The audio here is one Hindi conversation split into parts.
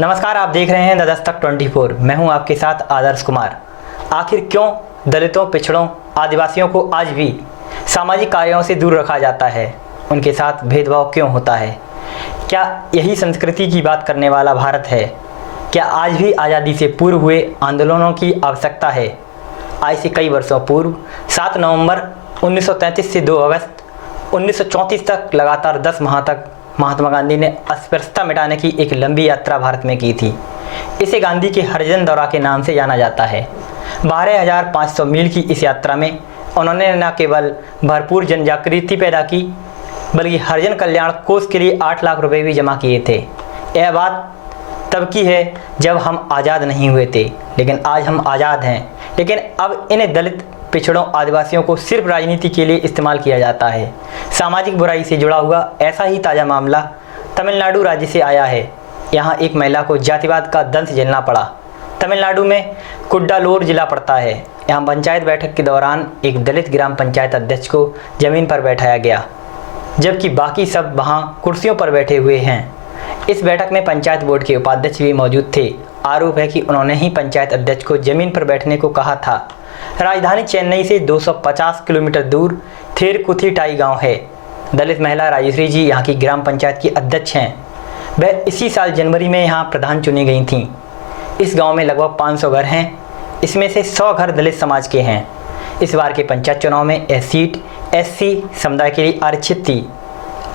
नमस्कार, आप देख रहे हैं द दस्तक 24। मैं हूं आपके साथ आदर्श कुमार। आखिर क्यों दलितों, पिछड़ों, आदिवासियों को आज भी सामाजिक कार्यों से दूर रखा जाता है? उनके साथ भेदभाव क्यों होता है? क्या यही संस्कृति की बात करने वाला भारत है? क्या आज भी आज़ादी से पूर्व हुए आंदोलनों की आवश्यकता है? आज से कई वर्षों पूर्व 7 नवंबर 1933 से 2 अगस्त 1934 तक लगातार 10 माह तक महात्मा गांधी ने अस्पृश्यता मिटाने की एक लंबी यात्रा भारत में की थी। इसे गांधी के हरिजन दौरा के नाम से जाना जाता है। 12,500 मील की इस यात्रा में उन्होंने न केवल भरपूर जन जागृति पैदा की, बल्कि हरिजन कल्याण कोष के लिए 8 लाख रुपए भी जमा किए थे। यह बात तब की है जब हम आज़ाद नहीं हुए थे, लेकिन आज हम आज़ाद हैं। लेकिन अब इन्हें दलित, पिछड़ों, आदिवासियों को सिर्फ राजनीति के लिए इस्तेमाल किया जाता है। सामाजिक बुराई से जुड़ा हुआ ऐसा ही ताज़ा मामला तमिलनाडु राज्य से आया है। यहाँ एक महिला को जातिवाद का दंश झेलना पड़ा। तमिलनाडु में कुड्डालोर जिला पड़ता है। यहाँ पंचायत बैठक के दौरान एक दलित ग्राम पंचायत अध्यक्ष को जमीन पर बैठाया गया, जबकि बाकी सब वहाँ कुर्सियों पर बैठे हुए हैं। इस बैठक में पंचायत बोर्ड के उपाध्यक्ष भी मौजूद थे। आरोप है कि उन्होंने ही पंचायत अध्यक्ष को जमीन पर बैठने को कहा था। राजधानी चेन्नई से 250 किलोमीटर दूर थेरकुथिटाई गांव है। दलित महिला राजश्री जी यहाँ की ग्राम पंचायत की अध्यक्ष हैं। वह इसी साल जनवरी में यहाँ प्रधान चुनी गई थीं। इस गांव में लगभग 500 घर हैं। इसमें से 100 घर दलित समाज के हैं। इस बार के पंचायत चुनाव में यह सीट SC समुदाय के लिए आरक्षित थी।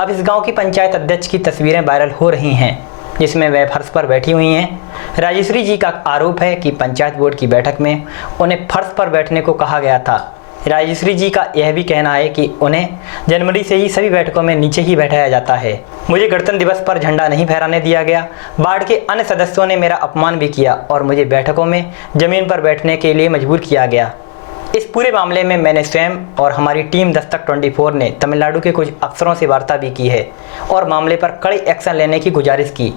अब इस गांव की पंचायत अध्यक्ष की तस्वीरें वायरल हो रही हैं, जिसमें वह फर्श पर बैठी हुई हैं। राजश्री जी का आरोप है कि पंचायत बोर्ड की बैठक में उन्हें फर्श पर बैठने को कहा गया था। राजश्री जी का यह भी कहना है कि उन्हें जनवरी से ही सभी बैठकों में नीचे ही बैठाया जाता है। मुझे गणतंत्र दिवस पर झंडा नहीं फहराने दिया गया। वार्ड के अन्य सदस्यों ने मेरा अपमान भी किया और मुझे बैठकों में जमीन पर बैठने के लिए मजबूर किया गया। इस पूरे मामले में मैंने स्वयं और हमारी टीम दस्तक 24 ने तमिलनाडु के कुछ अफसरों से वार्ता भी की है और मामले पर कड़े एक्शन लेने की गुजारिश की।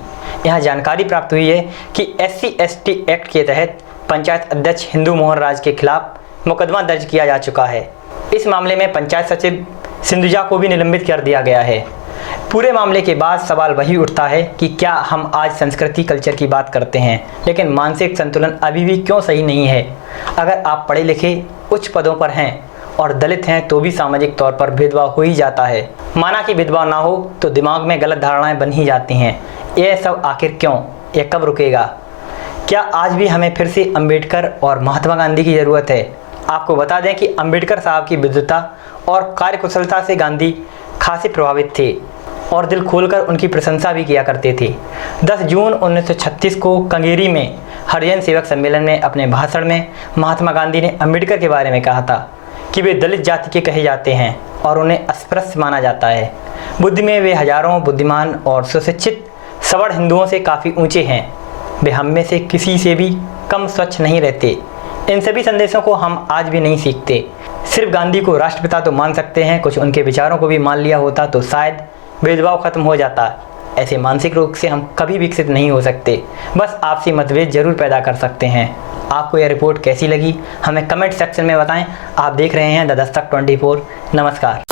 यहाँ जानकारी प्राप्त हुई है कि SC/ST एक्ट के तहत पंचायत अध्यक्ष हिंदू मोहन राज के खिलाफ मुकदमा दर्ज किया जा चुका है। इस मामले में पंचायत सचिव सिंधुजा को भी निलंबित कर दिया गया है। पूरे मामले के बाद सवाल वही उठता है कि क्या हम आज संस्कृति, कल्चर की बात करते हैं, लेकिन मानसिक संतुलन अभी भी क्यों सही नहीं है? अगर आप पढ़े लिखे उच्च पदों पर हैं और दलित हैं तो भी सामाजिक तौर पर भेदभाव हो ही जाता है। माना कि भेदभाव ना हो तो दिमाग में गलत धारणाएं बन ही जाती हैं। यह सब आखिर क्यों? यह कब रुकेगा? क्या आज भी हमें फिर से अंबेडकर और महात्मा गांधी की ज़रूरत है? आपको बता दें कि अंबेडकर साहब की विद्वता और कार्यकुशलता से गांधी खासे प्रभावित थे और दिल खोलकर उनकी प्रशंसा भी किया करते थे। 10 जून 1936 को कंगेरी में हरिजन सेवक सम्मेलन में अपने भाषण में महात्मा गांधी ने अंबेडकर के बारे में कहा था कि वे दलित जाति के कहे जाते हैं और उन्हें अस्पृश्य माना जाता है। बुद्धि में वे हजारों बुद्धिमान और सुशिक्षित सवर्ण हिंदुओं से काफ़ी ऊंचे हैं। वे हम में से किसी से भी कम स्वच्छ नहीं रहते। इन सभी संदेशों को हम आज भी नहीं सीखते। सिर्फ गांधी को राष्ट्रपिता तो मान सकते हैं, कुछ उनके विचारों को भी मान लिया होता तो शायद भेदभाव खत्म हो जाता। ऐसे मानसिक रोग से हम कभी विकसित नहीं हो सकते। बस आपसी मतभेद जरूर पैदा कर सकते हैं। आपको यह रिपोर्ट कैसी लगी हमें कमेंट सेक्शन में बताएं। आप देख रहे हैं द दस्तक 24। नमस्कार।